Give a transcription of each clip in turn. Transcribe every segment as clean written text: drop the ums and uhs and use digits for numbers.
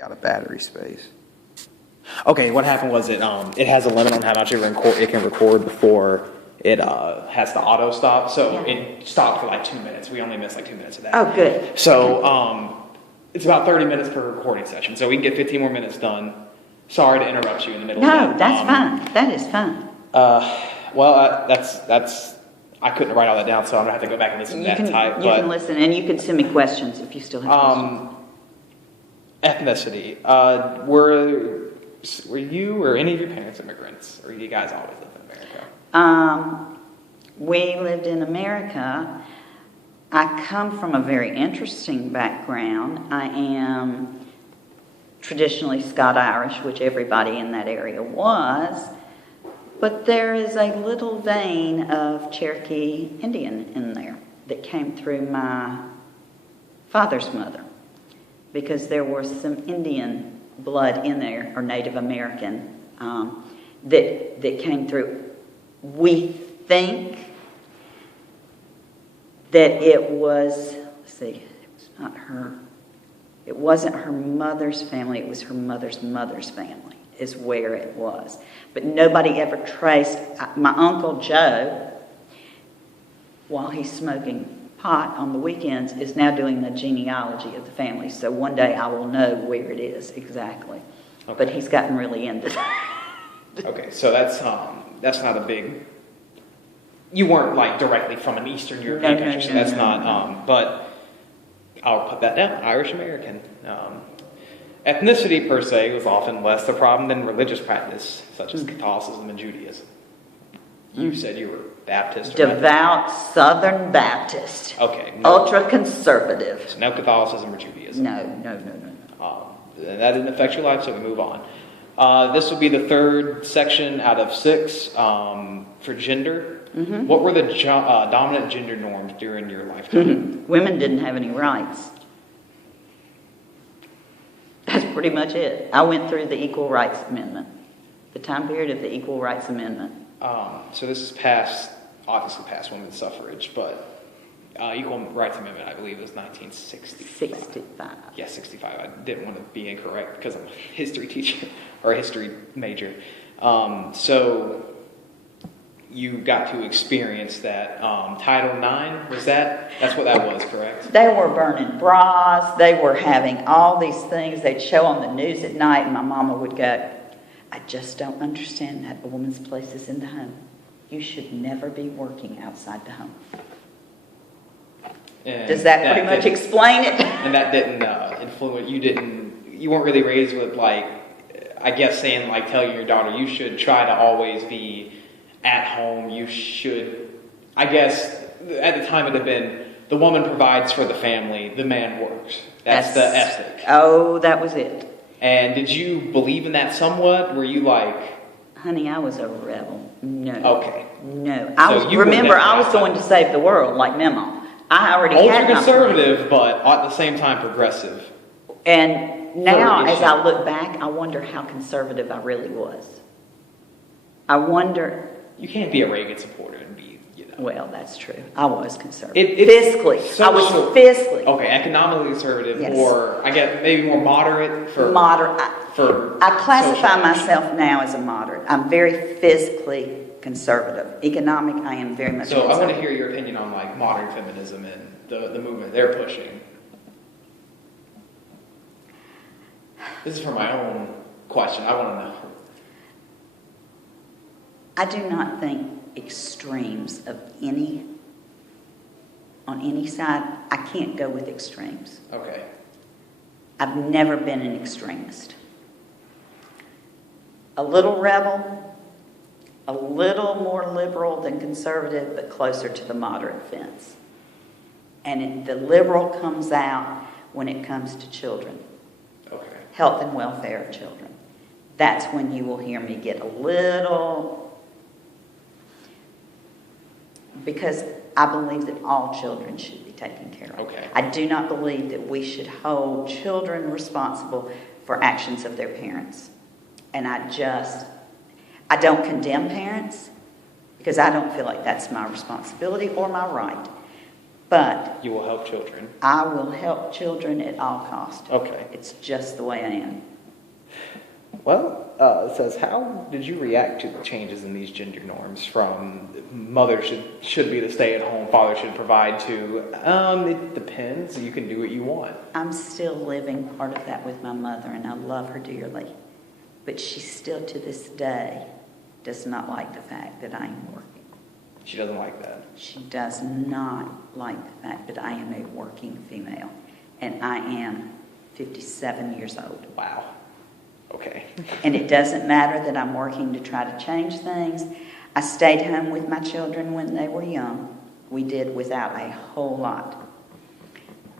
Got a battery space. Okay, what happened was it has a limit on how much it can record before it has the auto stop. So it stopped for like 2 minutes. We only missed like 2 minutes of that. Oh, good. So it's about 30 minutes per recording session. So we can get 15 more minutes done. Sorry to interrupt you in the middle of that. No, that's fine. That is fine. Well, that's I couldn't write all that down, so I'm gonna have to go back and listen to that type. You can listen, and you can send me questions if you still have questions. Ethnicity. Were you or any of your parents immigrants, or you guys always lived in America? We lived in America. I come from a very interesting background. I am traditionally Scot-Irish, which everybody in that area was, but there is a little vein of Cherokee Indian in there that came through my father's mother, because there was some Indian blood in there, or Native American, that came through. We think that it was, it wasn't her mother's family, it was her mother's mother's family is where it was. But nobody ever traced. My Uncle Joe, while he's smoking pot on the weekends, is now doing the genealogy of the family. So one day I will know where it is exactly. Okay. But he's gotten really into that. Okay, so that's not a big. You weren't like directly from an Eastern European country, so that's not. But I'll put that down. Irish American. Ethnicity per se was often less the problem than religious practice, such as Catholicism and Judaism. You said you were Baptist. Or devout Southern Baptist. Okay. Ultra conservative. So no Catholicism or Judaism. No. That didn't affect your life, so we move on. This would be the third section out of 6 for gender. Mm-hmm. What were the dominant gender norms during your lifetime? Mm-hmm. Women didn't have any rights. That's pretty much it. I went through the Equal Rights Amendment, the time period of the Equal Rights Amendment. So this is obviously past women's suffrage, but Equal Rights Amendment, I believe, was 1965. 65. Yeah, 65. I didn't want to be incorrect because I'm a history teacher, or a history major. So you got to experience that. Title IX, that's what that was, correct? They were burning bras. They were having all these things. They'd show on the news at night, and my mama would go, I just don't understand that a woman's place is in the home. You should never be working outside the home. And does that pretty much explain it? And that didn't influence, you weren't really raised with telling your daughter, you should try to always be at home. You should, I guess, at the time it had been, the woman provides for the family, the man works. That's the ethic. Oh, that was it. And did you believe in that somewhat? Were you like... Honey, I was a rebel. No. Okay. No. I was going to save the world like Memo. I already had my conservative, but at the same time progressive. And now, as I look back, I wonder how conservative I really was. I wonder... You can't be a Reagan supporter and be, Well, that's true. I was conservative. Fiscally. I was fiscally. Okay, economically conservative, yes. Or I guess maybe more moderate for... Moderate. I classify myself now as a moderate. I'm very physically conservative. Economic, I am very much conservative. I want to hear your opinion on modern feminism and the movement they're pushing. This is for my own question. I want to know. I do not think extremes on any side. I can't go with extremes. Okay. I've never been an extremist. A little rebel, a little more liberal than conservative, but closer to the moderate fence. And the liberal comes out when it comes to children. Okay. Health and welfare of children. That's when you will hear me get a little... Because I believe that all children should be taken care of. Okay. I do not believe that we should hold children responsible for actions of their parents. And I don't condemn parents because I don't feel like that's my responsibility or my right. But You will help children. I will help children at all cost. Okay. It's just the way I am. Well, it says, how did you react to the changes in these gender norms from mother should be the stay-at-home, father should provide to, it depends. You can do what you want. I'm still living part of that with my mother, and I love her dearly. But she still, to this day, does not like the fact that I am working. She doesn't like that. She does not like the fact that I am a working female, and I am 57 years old. Wow. Okay. And it doesn't matter that I'm working to try to change things. I stayed home with my children when they were young. We did without a whole lot.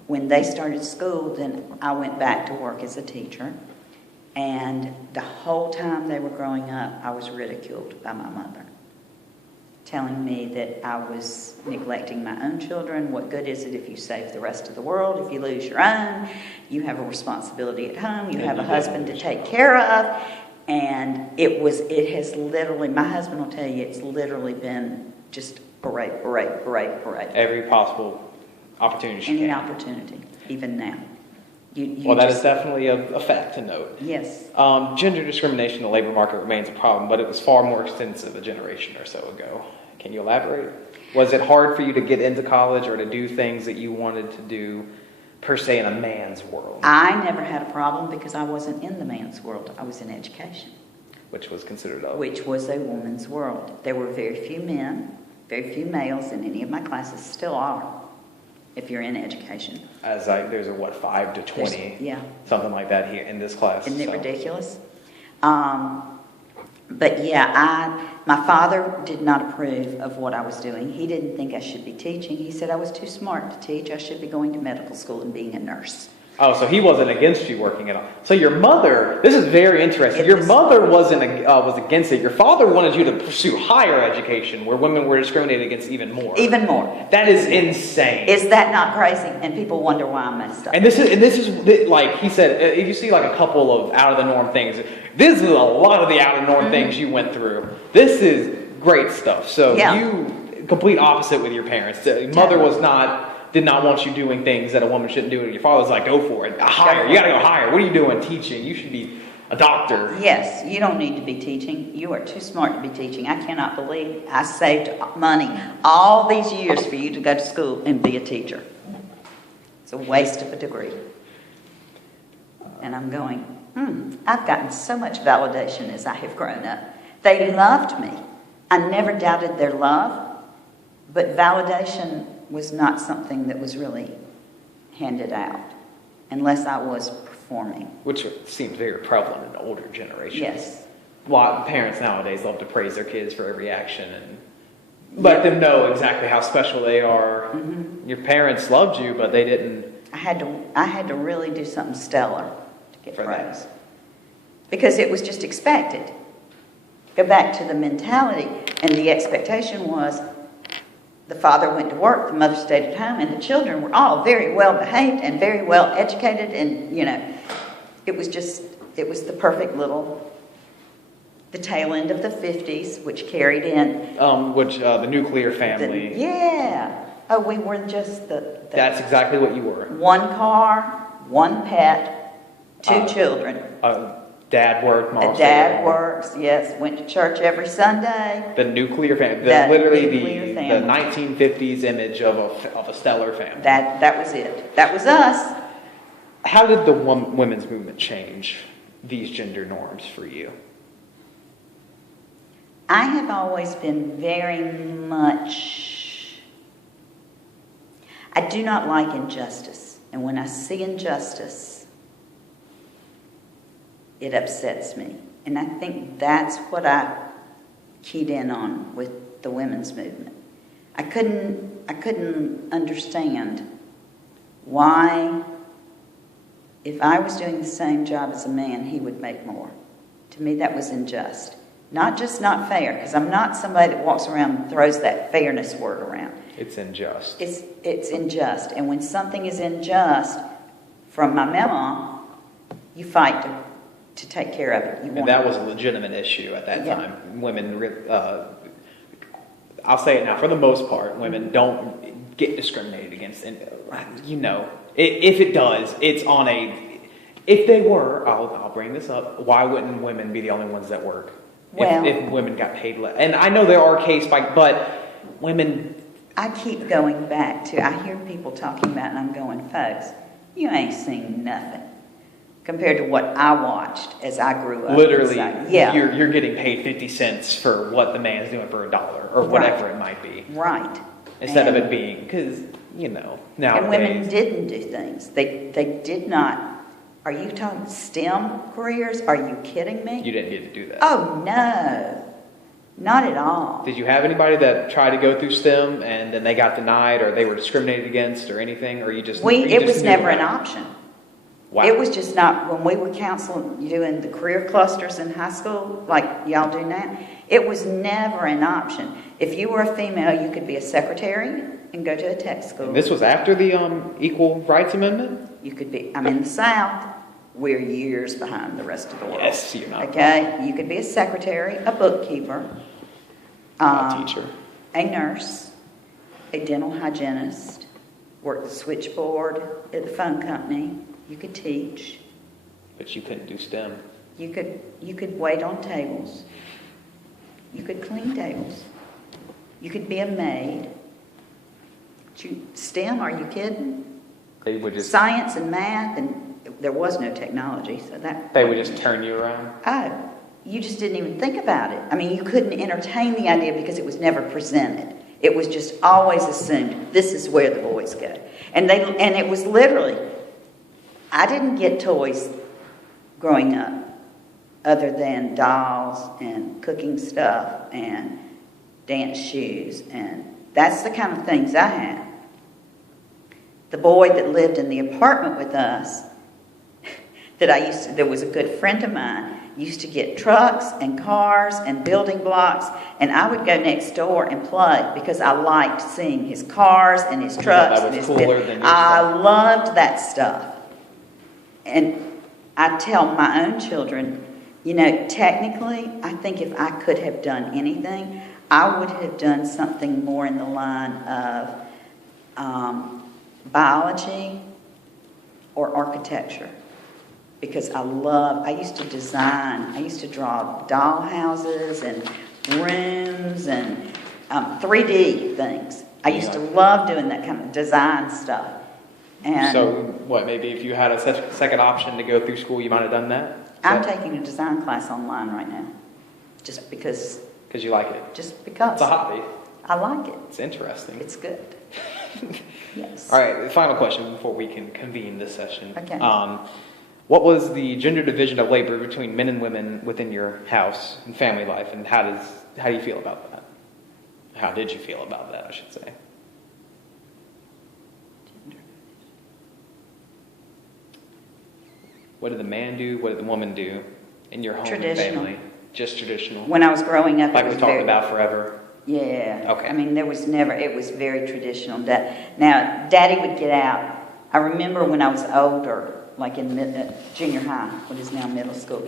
When they started school, then I went back to work as a teacher. And the whole time they were growing up, I was ridiculed by my mother, telling me that I was neglecting my own children. What good is it if you save the rest of the world? If you lose your own, you have a responsibility at home. You have a husband to take care of. And it has literally, my husband will tell you, it's literally been just berate. Every possible opportunity she Any can. opportunity, even now. Well, that is definitely a fact to note. Yes. Gender discrimination in the labor market remains a problem, but it was far more extensive a generation or so ago. Can you elaborate? Was it hard for you to get into college or to do things that you wanted to do, per se, in a man's world? I never had a problem because I wasn't in the man's world. I was in education. Which was considered a... Which was a woman's world. There were very few men, very few males in any of my classes, still are, if you're in education. There's a 5 to 20, yeah, something like that here in this class. Isn't it ridiculous? But yeah, my father did not approve of what I was doing. He didn't think I should be teaching. He said I was too smart to teach. I should be going to medical school and being a nurse. Oh, so he wasn't against you working at all. So your mother, this is very interesting. Your mother was against it. Your father wanted you to pursue higher education, where women were discriminated against even more. Even more. That is insane. Is that not crazy? And people wonder why I'm messed up. And this is like he said. If you see like a couple of out of the norm things, this is a lot of the out of the norm things you went through. This is great stuff. So you complete opposite with your parents. Mother did not want you doing things that a woman shouldn't do. And your father was like, go for it. Higher. You got to go higher. What are you doing teaching? You should be a doctor. Yes, you don't need to be teaching. You are too smart to be teaching. I cannot believe I saved money all these years for you to go to school and be a teacher. It's a waste of a degree. And I'm going, I've gotten so much validation as I have grown up. They loved me. I never doubted their love, but validation was not something that was really handed out unless I was performing. Which seems very prevalent in the older generation. Yes. Well, parents nowadays love to praise their kids for every action and let them know exactly how special they are. Mm-hmm. Your parents loved you, but they didn't. I had to really do something stellar to get praise. Because it was just expected. Go back to the mentality, and the expectation was the father went to work, the mother stayed at home, and the children were all very well behaved and very well educated, and it was the perfect the tail end of the 50s, which carried in the nuclear family. We were just that's exactly what you were. One car, one pet, two children. Dad worked, mom Dad works, yes. Went to church every Sunday. The nuclear family. The 1950s image of a stellar family. That was it. That was us. How did the women's movement change these gender norms for you? I have always been very much... I do not like injustice. And when I see injustice, it upsets me. And I think that's what I keyed in on with the women's movement. I couldn't understand why, if I was doing the same job as a man, he would make more. To me, that was unjust. Not just not fair, because I'm not somebody that walks around and throws that fairness word around. It's unjust. It's unjust. And when something is unjust, from my mama, you fight to take care of it. And that was a legitimate issue at that time. Women, I'll say it now, for the most part, women don't get discriminated against. And, you know, if it does, it's on a, if they were, I'll bring this up, why wouldn't women be the only ones that work? Well, if women got paid less. And I know there are cases, but women... I keep going back to, I hear people talking about, and I'm going, folks, you ain't seen nothing compared to what I watched as I grew up. Literally, yeah. you're getting paid 50 cents for what the man's doing for $1 or whatever it might be. Right. Instead of it being, because, you know, nowadays. And women didn't do things. They did not. Are you talking STEM careers? Are you kidding me? You didn't get to do that. Oh, no. Not at all. Did you have anybody that tried to go through STEM and then they got denied or they were discriminated against or anything? Or you just... It was never an option. Wow. It was just not, when we were counseling, doing the career clusters in high school, like y'all do now, it was never an option. If you were a female, you could be a secretary and go to a tech school. And this was after the Equal Rights Amendment? You could be, I'm in the South, we're years behind the rest of the world. Yes, you're not. Okay, you could be a secretary, a bookkeeper, A teacher. a nurse, a dental hygienist, work the switchboard at the phone company. You could teach. But you couldn't do STEM. You could wait on tables. You could clean tables. You could be a maid. STEM, are you kidding? They would just... Science and math, and there was no technology, so that... They would just turn you around? Oh, you just didn't even think about it. I mean, you couldn't entertain the idea because it was never presented. It was just always assumed, this is where the boys go. And it was literally... I didn't get toys growing up other than dolls and cooking stuff and dance shoes, and that's the kind of things I had. The boy that lived in the apartment with us there was a good friend of mine, used to get trucks and cars and building blocks, and I would go next door and play because I liked seeing his cars and his trucks. That was cooler than your I stuff. loved that stuff. And I tell my own children, you know, technically, I think if I could have done anything, I would have done something more in the line of biology or architecture. Because I used to design, I used to draw doll houses and rooms and 3D things. I used to love doing that kind of design stuff. And so, what, maybe if you had a second option to go through school, you might have done that? I'm taking a design class online right now. Just because. Because you like it? Just because. It's a hobby. I like it. It's interesting. It's good. Yes. All right, the final question before we can convene this session. Okay. What was the gender division of labor between men and women within your house and family life, and how do you feel about that? How did you feel about that, I should say? What did the man do? What did the woman do in your home and family? Just traditional. When I was growing up, like we talked about forever. Yeah. Okay. I mean, it was very traditional. Now, Daddy would get out. I remember when I was older, like in junior high, what is now middle school,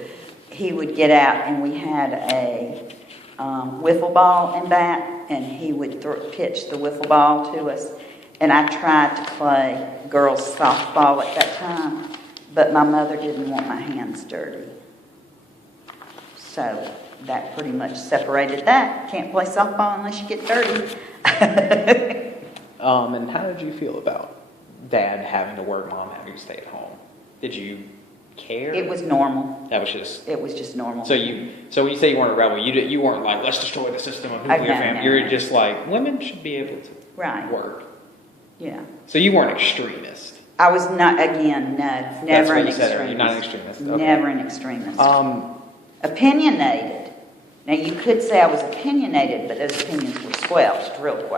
he would get out and we had a wiffle ball and bat, and he would pitch the wiffle ball to us. And I tried to play girls softball at that time, but my mother didn't want my hands dirty. So that pretty much separated that. Can't play softball unless you get dirty. And how did you feel about Dad having to work, Mom having to stay at home? Did you care? It was normal. That was just... It was just normal. So when you say you weren't a rebel, you weren't like, let's destroy the system of nuclear family. No. You're just like, women should be able to work. Yeah. So you weren't extremist. I was not, again, no, never an extremist. You're not an extremist. Okay. Never an extremist. Opinionated. Now, you could say I was opinionated, but those opinions were squelched real quick.